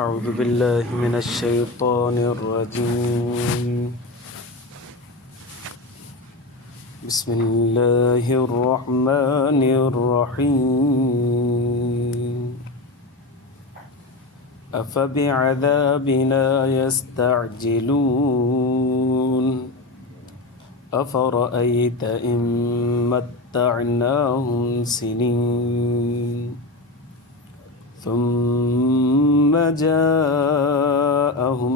أعوذ بالله من الشيطان الرجيم بسم الله الرحمن الرحيم أفبعذابنا يستعجلون أفرأيت إن متعناهم سنين ثم جاءهم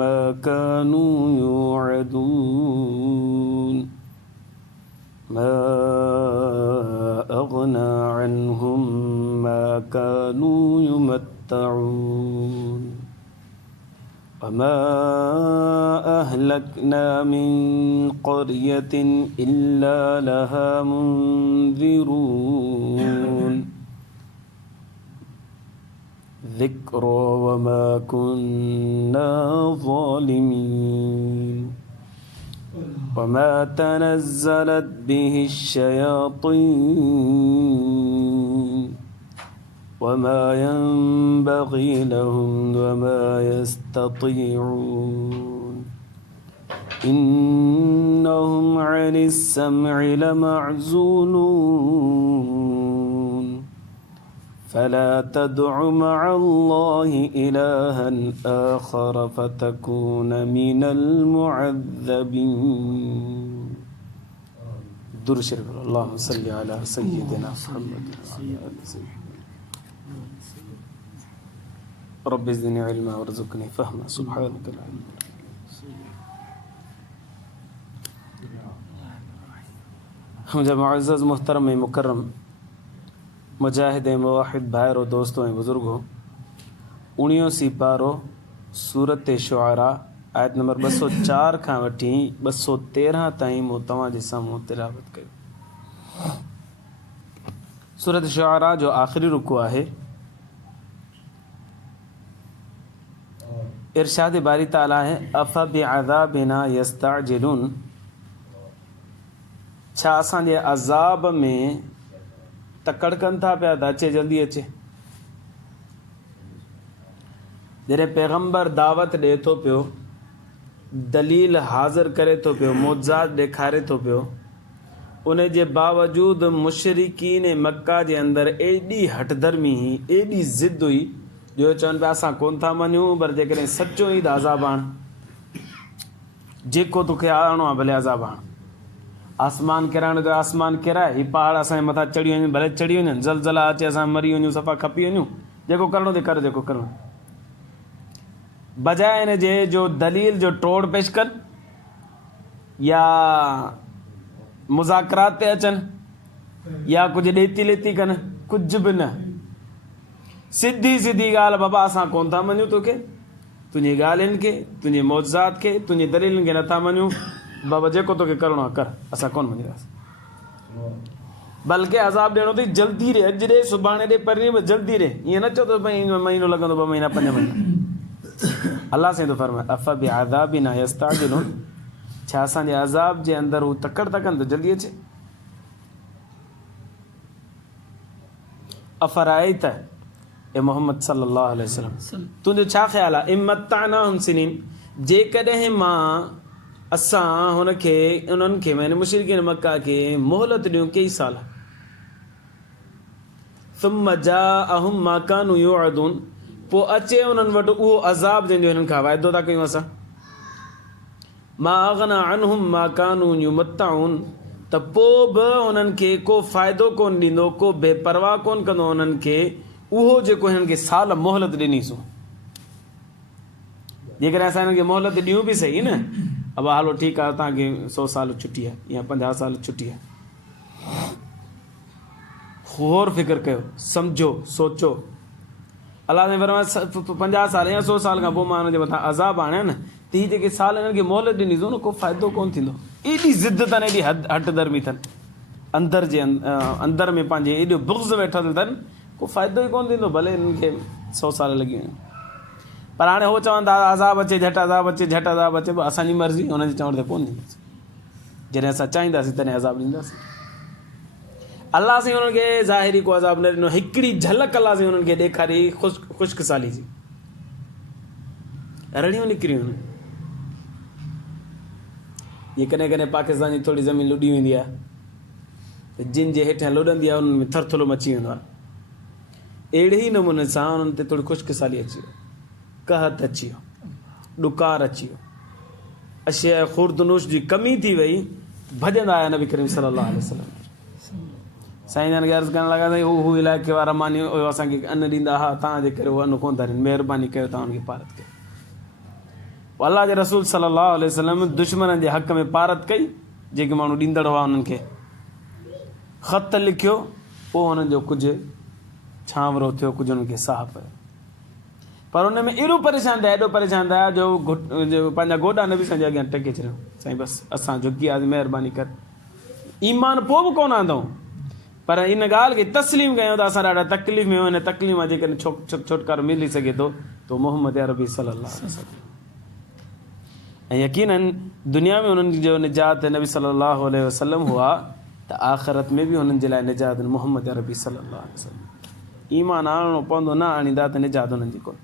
ما كانوا يوعدون ما أغنى عنهم ما كانوا يمتعون وما أهلكنا من قرية إلا لها منذرون ذكرى وما كنا ظالمين وما تنزلت به الشياطين وما ينبغي لهم وما يستطيعون إنهم عن السمع لمعزولون فلا تدع مع الله إلها آخر فتكون من المعذبين. درود شريف. اللهم صل على سيدنا محمد وعلى آل سيدنا رب زدني علما وارزقني فهما سبحانك لا علم لنا. मुझे मुअज़्ज़ज़ मुहतरम मुकर्रम मुजाहिद मुवाहिद भाइरो दोस्तों ऐं बुज़ुर्गो 19 सिपारो सूरत शुआरा आयत नंबर 204 खां वठी 213 ताईं मूं तव्हांजे साम्हूं तिलावत कयो। सूरत शुआरा जो आख़िरी रुकू आहे। इरशाद बारी ताला है अफ़बिअज़ाबिना यस्तअजिलून, छा असांजे अज़ाब में तकड़ कनि था पिया त अचे जल्दी अचे। जॾहिं पैगम्बर दावत ॾिए थो पियो, दलील हाज़िर करे थो पियो, मौज़ात ॾेखारे थो पियो, उन जे बावजूद मुशरिकीन मक्का जे अंदरि एॾी हठधर्मी हुई, एॾी ज़िद हुई जो चवनि पिया असां कोन था मञूं, पर जेकॾहिं सचो ई त अज़ाब आण, जेको तोखे आणो आहे भले अज़ाब आण। आसमान किराइणो त आसमान किराए, ही पहाड़ असांजे मथां चढ़ी वञनि, भले चढ़ी वञनि, ज़लज़ला अचे असां मरी वञूं, सफ़ा खपी वञूं, जेको करिणो अथई कर, जेको करिणो। बजाए हिन जे जो दलील जो टोड़ पेश कनि या मुज़ाकरात ते अचनि या कुझु ॾेती लेती कनि, कुझु बि न। सिधी सिधी ॻाल्हि, बाबा असां कोन था मञूं तोखे, तुंहिंजी ॻाल्हियुनि खे, तुंहिंजी मौज़ात खे, तुंहिंजी दलीलनि खे नथा मञूं। बाबा जेको तोखे करिणो आहे कर, असां कोन मञींदासीं। बल्कि अज़ाब ॾियणो अथई जल्दी ॾे, अॼु ॾे, सुभाणे ॾे, परीहं बि जल्दी ॾे। ईअं न चओ त भई महीनो लॻंदो, 2 महीना 5 महीना। अलाह साईं थो फरमाए अफ़बिअज़ाबिना यस्तअजिलून, छा असांजे अज़ाब जे अंदरि हू तकड़ था कनि त जल्दी अचे। अफ़राअयत ए मोहम्मद सल्लल्लाहु अलैहि वसल्लम, तुंहिंजो छा ख़्यालु आहे, इम मत्तअनाहुम सिनीन, जेकॾहिं मां असां उन्हनि खे मैंने मुशरिकीन मक्का खे मोहलत ॾियूं कई साल, सुम्म जाअहुम मा कानू युअदून, पोइ अचे उन्हनि वटि उहो अज़ाब जंहिंजो हिननि खां वाइदो था कयूं असां, मा अग़ना अनहुम मा कानू युमत्तऊन, त पोइ बि उन्हनि खे को फ़ाइदो कोन ॾींदो, को बेपरवाह कोन कंदो उन्हनि खे उहो जेको हिननि खे साल मोहलत ॾिनीसूं। जेकॾहिं असां हिननि खे मोहलत ॾियूं बि सही न, अब हलो ठीकु आहे, तव्हांखे 100 साल छुटी आहे या 50 साल छुटी आहे, गौर फिक्र कयो, सम्झो, सोचो। अलाह ने फरमाया 50 साल या 100 साल खां पोइ मां हुनजे मथां अज़ाब आणिया न, त हीअ जेके साल हिननि खे मोहलत ॾिनीसूं न, को फ़ाइदो कोन थींदो। एॾी ज़िद अथनि, एॾी हठधर्मी अथनि, अंदरि में पंहिंजे एॾो बुग़्ज़ वेठल अथनि, को फ़ाइदो ई कोन थींदो, भले हिननि खे 100 साल लॻी वञनि। पर हाणे हो चवनि था अज़ाब अचे, झटि अज़ाब अचे, झटि अज़ाब अचे, असांजी मर्ज़ी, हुनजे चवण ते कोन ॾींदासीं। जॾहिं असां चाहींदासीं तॾहिं अज़ाब ॾींदासीं। अलाह साईं हुननि खे ज़ाहिरी को अज़ाब न ॾिनो, हिकिड़ी झलक अलाह साईं हुननि खे ॾेखारी ख़ुश्क साली जी। रड़ियूं निकिरियूं आहिनि। ये कॾहिं कॾहिं पाकिस्तान जी थोरी ज़मीन लुॾी वेंदी आहे त जिन जे हेठियां लुॾंदी आहे उन्हनि में थरथुलो मची वेंदो आहे। अहिड़े ई नमूने सां उन्हनि ते थोरी ख़ुशकिसाली अची वियो, कहत अची वियो, ॾुकार अची वियो, अशय खुर्दनूश जी कमी थी वई, भॼंदा आया नबी करीम सल्लल्लाहु अलैहि वसल्लम। साईं जन खे अर्ज़ु करणु लॻा त हू इलाइक़े वारा मानी असांखे अन्न ॾींदा हा, तव्हांजे करे उहो अन्न कोन था ॾियनि, महिरबानी कयो तव्हां उनखे पारत कयो। अल्लाह जे रसूल सल्लल्लाहु अलैहि वसल्लम दुश्मननि जे हक़ में पारत कई, जेके माण्हू ॾींदड़ हुआ उन्हनि खे ख़त लिखियो, पोइ हुननि जो कुझु छांवरो थियो, कुझु हुननि खे साह पियो। पर हुन में एॾो परेशान थिया जो पंहिंजा गोॾा नबी साईं जे अॻियां टेके छॾियो, साईं बसि असां झुकी आहे, महिरबानी कर। ईमान पोइ बि कोन आंदो, पर इन ॻाल्हि खे तस्लीम कयूं त असां ॾाढा तकलीफ़ में आहियूं, हिन तकलीफ़ मां जेकॾहिं छुटकारो मिली सघे थो त मोहम्मद अरबी सल्लल्लाहु अलैहि वसल्लम। ऐं यकीनन दुनिया में हुननि जो निजात नबी सल्लल्लाहु अलैहि वसल्लम हुआ त आख़िरत में बि हुननि जे लाइ निजात मोहम्मद अरबी सल्लल्लाहु अलैहि वसल्लम। ईमान आणणो पवंदो, न आणींदा त निजात हुननि जी कोन।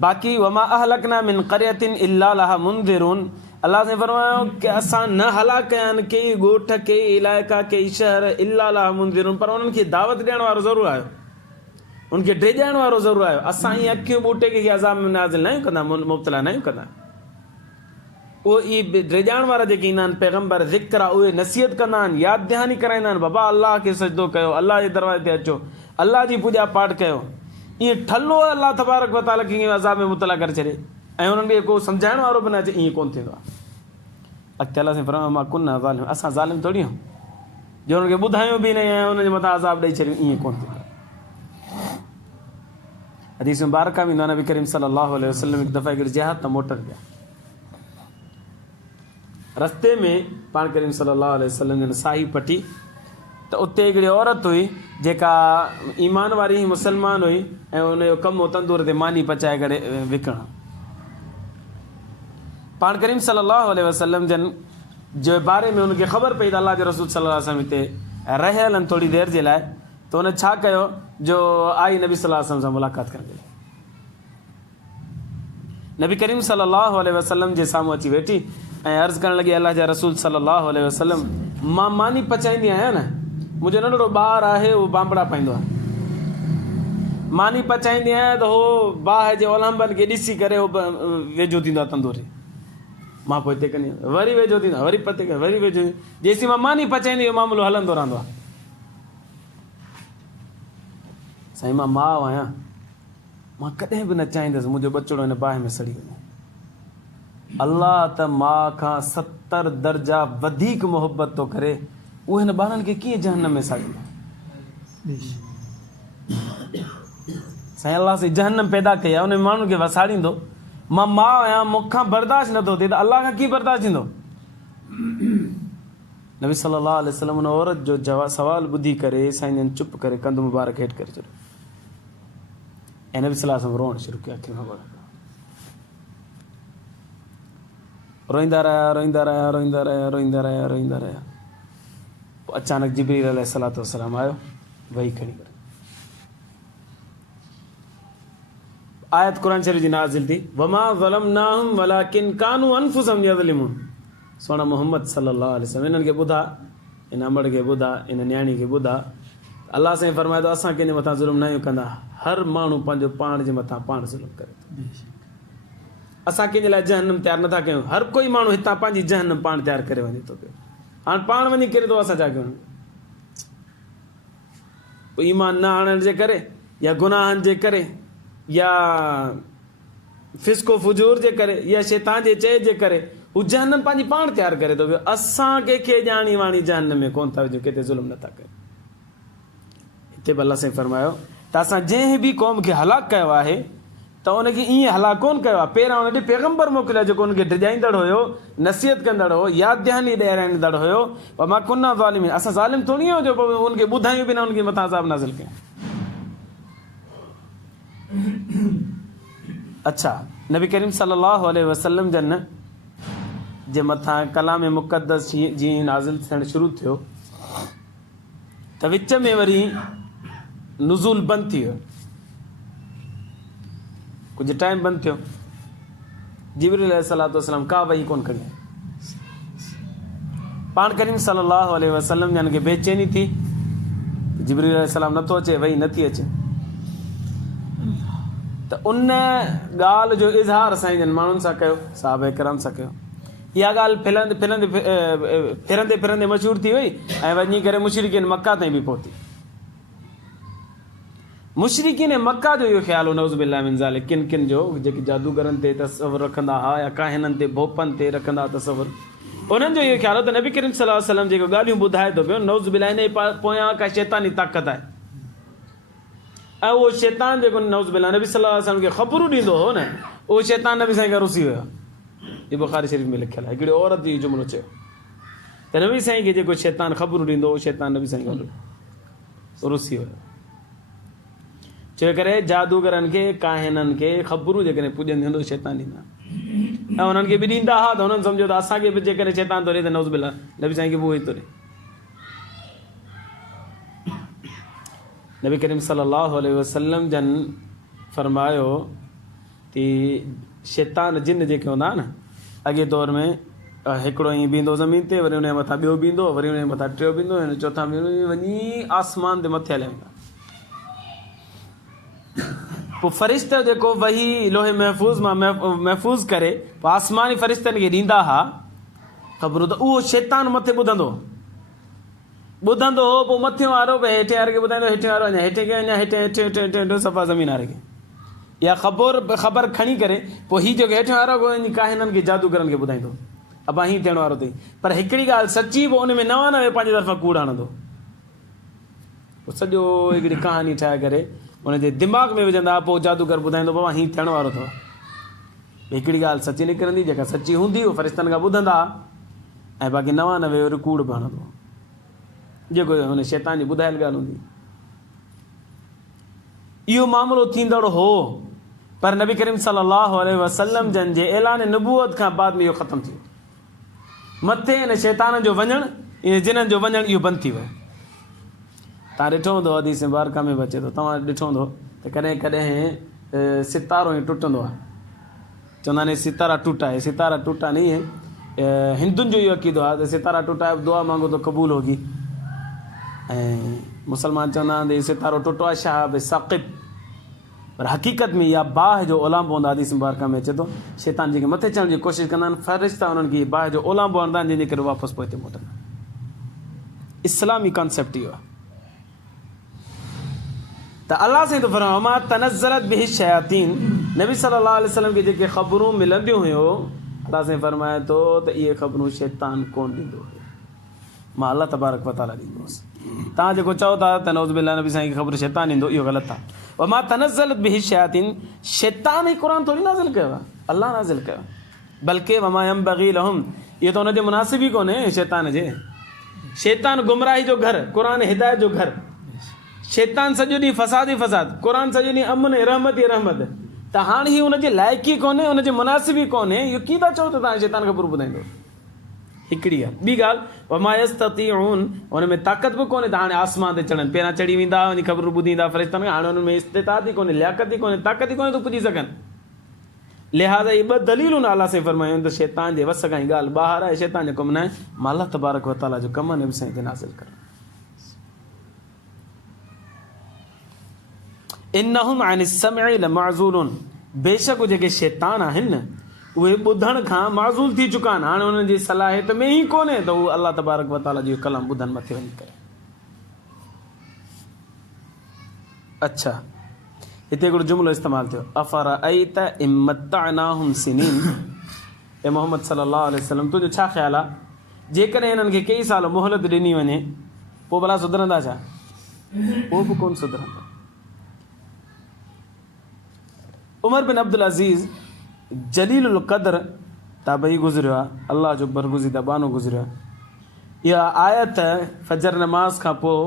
बाक़ी वमा अहलकना मिन क़रयतिन इल्ला लहा मुंदिरून, अल्लाह से फरमायो कि असां न हलाक कया आहिनि कई ॻोठ, कई इलाइक़ा, कई शहर, इल्ला लहा मुंदिरून, पर उन्हनि खे दावत ॾियण वारो ज़रूरु आयो, उनखे ड्रेजाइण वारो ज़रूरु आयो। असां ईअं अखियूं ॿूटे खे अज़ाब में नाज़िल न आहियूं कंदा, मुब्तला न आहियूं कंदा। उहे ई ड्रेजाइण वारा जेके ईंदा आहिनि पैगम्बर ज़िक्र आहे, उहे नसीहत कंदा आहिनि, यादि दहानी कराईंदा आहिनि, बाबा अल्लाह खे सजदो कयो, अल्लाह जे दरवाज़े ते अचो, अल्लाह जी पूॼा पाठ कयो। ईअं ठल्लो अल्लाह तबारक व तआला खे अज़ाब में मुब्तला करे छॾे ऐं उन्हनि खे को सम्झाइण वारो बि न अचे, ईअं कोन्ह थींदो आहे। अॻिते अल्लाह से फरमायो मां कुन ज़ालिम, असां ज़ालिम थोरी आहियूं जो हुननि खे ॿुधायूं बि न ऐं हुनजे मथां अज़ाब ॾेई छॾियूं, ईअं कोन्ह थींदो आहे। हदीस मुबारका में ईंदो आहे नबी करीम सल्लल्लाहु अलैहि वसल्लम हिकु दफ़ा हिकिड़ी जिहाद त मोटनि पिया, रस्ते में पाण करीम सल्लल्लाहु अलैहि वसल्लम जन साही पटी त उते हिकिड़ी औरत हुई जेका ईमान वारी मुसलमान हुई ऐं हुनजो कमु हो तंदूर ते मानी पचाए करे विकिणणु। पाण करीम सल्लल्लाहु अलैहि वसल्लम जन जे बारे में हुनखे ख़बर पई त अल्लाह जे रसूल सल्लल्लाहु अलैहि वसल्लम हिते रहियल आहिनि थोरी देरि जे लाइ, त हुन छा कयो जो आई नबी सल्लल्लाहु अलैहि वसल्लम सां मुलाक़ात करण जे लाइ। नबी करीम सल्लल्लाहु अलैहि वसल्लम जे साम्हूं अची वेठी ऐं अर्ज़ु करणु लॻी, अल्लाह जा रसूल सल्लल्लाहु अलैहि वसल्लम, मां मानी पचाईंदी आहियां न, मुंहिंजो नंढड़ो ॿारु आहे उहो बांबड़ा पाईंदो आहे, मानी पचाईंदी आहियां त उहो बाहि जे ओलंबनि खे ॾिसी करे उहो वेझो थींदो आहे तंदूर, मां पोइ हिते कंदी आहियां, वरी वेझो थींदो आहे, वरी पते करे वरी वेझो, जेसीं मां मानी पचाईंदी इहो मामलो हलंदो रहंदो आहे। साईं मां माउ आहियां, मां कॾहिं बि न चाहींदुसि मुंहिंजो बचिड़ो हिन बाहि में सड़ी वञे। अल्लाह त माउ खां 70 दर्जा वधीक मोहबत थो करे, उहो हिन ॿारनि खे कीअं जहन्नम में साड़ींदो। साईं अल्लाह से जहन्नम पैदा कई आहे, उन माण्हुनि खे वसाड़ींदो। मां माउ आहियां, मूंखां बर्दाश्त नथो थिए त अल्लाह खां कीअं बर्दाश्त थींदो। नबी सल्लल्लाहु अलैहि वसल्लम उन औरत जो सवाल ॿुधी करे साईं जन चुप करे कंध मुबारक हेठि करे छॾियो ऐं नबी सल्लल्लाहु अलैहि वसल्लम रोअणु शुरू कयो, अखियुनि खां रोईंदा रहिया। पोइ अचानक जिब्रील अलैहिस्सलातु वस्सलाम आयो, वही खणी करे आयत क़ुरान शरीफ जी नाज़िल थी, वमा ज़लमनाहुम वलाकिन कानू अनफुसहुम यज़लिमून। सोना मोहम्मद सल्लल्लाहु अलैहि वसल्लम इन्हनि खे ॿुधा, इन अमड़ खे ॿुधा, इन न्याणी खे ॿुधा। अल्लाह साईं फरमाए थो असां कंहिंजे मथां ज़ुल्म न आहियूं कंदा, हर माण्हू पंहिंजो पाण जे मथां पाण ज़ुल्म करे थो। असां कंहिंजे लाइ जहन्नम तयारु नथा कयूं, हर कोई माण्हू हितां पंहिंजी जहन्नम पाण तयारु करे वञे थो पियो। हाणे पाण वञी करे थो, असां छा कयूं? ईमान न आणण जे करे या गुनाहनि जे करे या फिस्को फुजूर जे करे या शैतान जे चए जे करे हू जहन्नम पंहिंजी पाण तयारु करे थो पियो। असां कंहिंखे ॼाणी वाणी जहन्नम में कोन था विझूं, किथे ज़ुल्म नथा कयूं। हिते बि अल्लाह साईं फरमायो त असां जंहिं बि क़ौम खे हलाक कयो आहे त उनखे ईअं हलाक कोन कयो आहे, पहिरां हुन ॾे पैगम्बर मोकिलियो जेको हुनखे डिॼाईंदड़ हुयो, नसीहत कंदड़ हो, यादि दहानी ॾियाराईंदड़ हुयो। पर मां कुन ज़ालिमीन, असां ज़ालिम थोरी आहियूं जो हुनखे ॿुधायूं बि न हुनखे मथां अज़ाब नाज़िल कयूं। अच्छा, नबी करीम सल्लल्लाहु अलैहि वसल्लम जन जे मथां कलाम मुक़द्दस जीअं नाज़िल थियणु शुरू थियो त विच में वरी नुज़ूल बंदि थी वियो। कुछ टाइम बंद थियो, जिब्रील अलैहिस्सलातु वस्सलाम का वही कोन खड़ी, पाण करीम सल्लल्लाहु अलैहि वसल्लम जन खे बेचैनी थी, जिब्रील अलैहिस्सलाम नथो अचे, वही नथी अचे, त उन ॻाल्हि जो इज़हार साईं जन माण्हुनि सां कयो, साहबा किराम सां कयो। इहा ॻाल्हि फिरंदे फिरंदे मशहूरु थी वई ऐं वञी करे मुशरिकीन मक्का ताईं बि पहुती। मुशरिकीन मक्का जो इहो ख़्यालु हो नऊज़ बिल्लाहि मिन ज़ालिक, किन किन जो जेके जादूगरनि ते तसवुर रखंदा हुआ या काहिननि ते भोपनि ते रखंदा तसवुर, उन्हनि जो इहो ख़्यालु हो त नबी करीम सल्लल्लाहु अलैहि वसल्लम जेको ॻाल्हियूं ॿुधाए थो पियो नऊज़ बिल्लाहि हिन पोयां का शैतानी ताक़त आहे, ऐं उहो शैतान जेको नऊज़ बिल्लाहि नबी सल्लल्लाहु अलैहि वसल्लम खे ख़बरूं ॾींदो हो न, उहो शैतान नबी साईं खां रुसी वियो। इहो बुख़ारी शरीफ़ में लिखियलु आहे। हिकिड़ी औरत इहो जुमिलो चयो त नबी साईं खे जेको शैतान ख़बरूं ॾींदो उहो शैतान नबी साईं खां रुसी वियो। छो करे जादूगरनि खे काहिननि खे ख़बरूं जेकॾहिं पुॼंदियूं आहिनि शैतान ॾींदा ऐं उन्हनि खे बि ॾींदा हुआ त उन्हनि सम्झो त असांखे बि जेकॾहिं शैतान थो ॾिए त नऊज़ बिल्लाह नबी साईं खे बि उहो ई थो ॾिए। नबी करीम सल्लल्लाहु अलैहि वसल्लम जन फरमायो कि शैतान जिन जेके हूंदा न अॻे दौर में हिकिड़ो ईअं बीहंदो ज़मीन ते, वरी उनजे मथां ॿियो बीहंदो, वरी उनजे मथां टियों बीहंदो, हिन चौथा वञी आसमान ते मथे हलिया वेंदा। पोइ फ़रिश्तो जेको वही लोहे महफ़ूज़ मां महफ़ूज़ करे पोइ आसमानी फ़रिश्तनि खे ॾींदा हुआ ख़बरूं, त उहो शैतान मथे ॿुधंदो हो, पोइ मथियों वारो भई हेठे वारे खे ॿुधाईंदो, हेठे वारो अञा हेठे खे, अञा हेठे हेठे हेठे हेठे हेठे सफ़ा ज़मीन वारे खे, या ख़बर खणी करे पोइ हीउ जेको हेठे वारो काहिननि खे जादूगरनि खे ॿुधाईंदो अबा हीअं थियण वारो अथई। पर हिकिड़ी ॻाल्हि सची, पोइ उन में 99 पंहिंजे तरफ़ां कूड़ आणंदो, पोइ सॼो हिकिड़ी कहानी ठाहे करे उनजे दिमाग़ में विझंदा, पोइ जादूगर ॿुधाईंदो बाबा हीअं थियण वारो अथव। हिकिड़ी ॻाल्हि सची निकिरंदी, जेका सची हूंदी उहो फ़रिश्तनि खां ॿुधंदा ऐं बाक़ी 99 वरी कूड़ बि हणंदो, जेको हुन शैतान जी ॿुधायल ॻाल्हि हूंदी। इहो मामिलो थींदड़ हो, पर नबी करीम सल्लल्लाहु अलैहि वसल्लम जन जे ऐलान नबूवत खां बाद में इहो ख़तमु थी वियो। मथे हिन शैतान जो वञणु, इन जिन्हनि जो वञणु इहो बंदि थी वियो। तव्हां ॾिठो हूंदो हदीस मुबारका में बि अचे थो, तव्हां ॾिठो हूंदो त कॾहिं कॾहिं सितारो ई टुटंदो आहे, चवंदा आहिनि सितारा टूटा है, सितारा टूटा नहीं है। हिंदुनि जो इहो अक़ीदो आहे त सितारा टूटा है, दुआ मांगो तो क़बूल होगी, ऐं मुसलमान चवंदा आहिनि त सितारो टुटो आहे शहाब साक़िब, पर हक़ीक़त में इहा बाहि जो ओलांबो हूंदो आहे। हदीस मुबारका में अचे थो शैतान जेके मथे चढ़ण जी कोशिशि कंदा आहिनि, फ़रिश्ता उन्हनि खे बाहि जो ओलांबो हणंदा आहिनि, जंहिंजे करे वापसि पोइ हिते मोटंदा। इस्लामी कॉन्सेप्ट इहो आहे। त अलाह साईं थो फरमाए मा तनज़्ज़लत बिही शयातीन, नबी सल्लल्लाहु अलैहि वसल्लम खे जेके ख़बरूं मिलंदियूं हुयूं, अलाह साईं फरमाए थो त इहे ख़बरूं शैतान कोन ॾींदो हुयो, मां अलाह तबारक व तआला ॾींदोसि। तव्हां जेको चओ था त नऊज़ बिल्लाह नबी साईं खे ख़बर शैतान ॾींदो, इहो ग़लति आहे। व मा तनज़्ज़लत बिही शयातीन, शैतान ई क़ुर थोरी नाज़िल कयो आहे, अलाह नाज़िल कयो, बल्कि वमा यंबग़ी लहुम, इहो त हुनजे मुनासिब ई कोन्हे शैतान जे। शैतान गुमराही जो घर, क़ुर हिदायत जो घर, शैतान सॼो ॾींहुं फ़साद ई फ़साद, क़ुर सॼो ॾींहुं अमन रहमत ई रहमत, त हाणे हीअ हुनजे लाइक़ ई कोन्हे, हुनजे मुनासिब ई कोन्हे, इहो कीअं था चओ त तव्हां शैतान खे पूरो ॿुधाईंदो। हिकिड़ी ॻाल्हि, ॿी ॻाल्हि वमा यस्ततीऊन, हुन में ताक़त बि कोन्हे त हाणे आसमान ते चढ़नि, पहिरां चढ़ी वेंदा वञी ख़बरूं ॿुधींदा फ़रिश्तनि खां, हाणे हुननि में इस्तिताअत ई कोन्हे, लियाक़त ई कोन्हे, ताक़त ई कोन्हे त पुॼी सघनि। लिहाज़ा इहे ॿ दलीलूं न अलाह साईं फरमायूं त शैतान जे वस खां ई ॻाल्हि ॿाहिरि आहे, शैतान जो कमु न आहे, मां अलाह तबारक व तआला जो कमु आहे नबी साईं ते नाज़िल करणु। इन्नहुम अनि सम्इ लमअज़ूलून, बेशक जेके शैतान आहिनि न उहे ॿुधण खां माज़ूल थी चुका आहिनि, हाणे हुननि जी सलाहियत में ई कोन्हे त उहे अलाह तबारक व तआला जो कलाम ॿुधनि मथे वञी करे। अच्छा, हिते हिकिड़ो जुमिलो इस्तेमालु थियो, अफ़रअयत इम मत्तअनाहुम सिनीन, ए मोहम्मद सल्लल्लाहु अलैहि वसल्लम तुंहिंजो छा ख़्यालु आहे जेकॾहिं हिननि खे कई साल मोहलत ॾिनी वञे, पोइ भला सुधरंदा छा? पोइ बि कोन सुधरंदा। उमर बिन अब्दुल अज़ीज़ जलीलुल क़द्र ताबई गुज़रियो आहे, अलाह जो बरगुज़ीदा बानो गुज़रियो आहे। इहा आयत फजर नमाज़ खां पोइ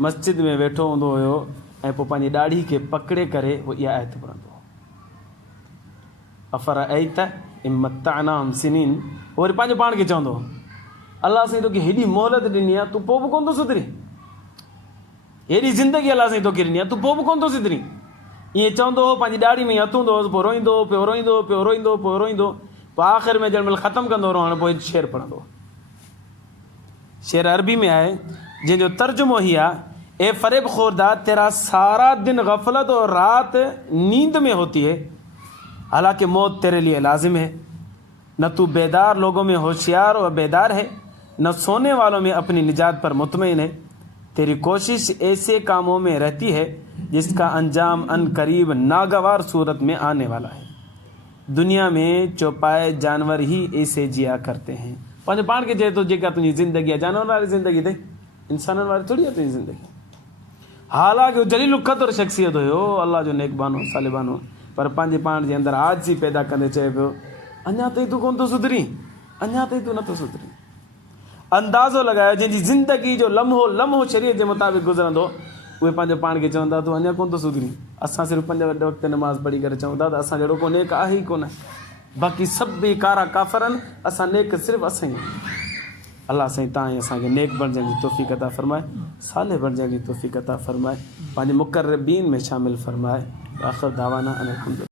मस्जिद में वेठो हूंदो हुयो ऐं पोइ पंहिंजी ॾाढ़ी खे पकिड़े करे उहो इहा आयत पढ़ंदो हो, अफ़रअयत इम मत्तअनाहुम सिनीन। वरी पंहिंजो पाण खे चवंदो हो अलाह साईं तोखे हेॾी मोहलत ॾिनी आहे, तूं पोइ बि कोन थो सुधरी, हेॾी ज़िंदगी अलाह साईं तोखे ॾिनी आहे, तूं पोइ बि कोन थो सुधरी। ईअं चवंदो हो, पंहिंजी ॾाढ़ी में हथूंदो हुउसि, पोइ रोईंदो, पियो रोईंदो, पियो रोईंदो, पोइ रोईंदो, पोइ आख़िर में जंहिं महिल ख़तमु कंदो रहणु, पोइ शेर पढ़ंदो। शेर अरबी में आहे जंहिंजो तर्जुमो ही आहे, ए फरेब खोरदा, तेरा सारा दिन गफलत और रात नींद में होती है, हालांकि मौत तेरे लिए लाजिम है। न तू बेदार लोगों में होशियार और बेदार है, न सोने वालों में अपनी निजात पर मुतमईन है। तेरी कोशिश ऐसे कामों में रहती है जिसका अंजाम अन करीब नागवार सूरत में आने वाला है। दुनिया में चौपाए जानवर ही ऐसे जिया करते हैं। पंहिंजो पाण खे चए थो, जेका तुंहिंजी ज़िंदगी आहे जानवर वारी ज़िंदगी ते, इंसाननि वारी थोड़ी आहे तुंहिंजी ज़िंदगी। हालांकि जलील क़द्र शख़्सियत हुयो, अल्लाह जो नेकबानो सालिबानो, पर पंहिंजे पाण जे अंदरि आजिज़ी पैदा कंदे चए पियो, अञा ताईं तूं कोन थो सुधरी, अञा ताईं तूं नथो सुधरी। अंदाज़ो लॻायो जंहिंजी ज़िंदगी जो लम्हो लम्हो शरीयत जे मुताबिक़ गुज़रंदो, उहे पंहिंजो पाण खे चवंदा तूं अञा कोन थो सुधरी। असां सिर्फ़ु 5 वक़्त नमाज़ पढ़ी करे चऊं था त असां जहिड़ो को नेक आहे ई कोन, बाक़ी सभई कारा काफ़र आहिनि, असां नेक सिर्फ़ु असां ई आहियूं। अल्लाह साईं तव्हां असांखे नेक बणजण जी तौफ़ीक़ अता फ़रमाए, सालिह बणजण जी तौफ़ीक़ अता फ़रमाए, पंहिंजे मुक़र्रबीन में शामिल फ़रमाए। आख़िर दावाना अनिल हम्दुलिल्लाह।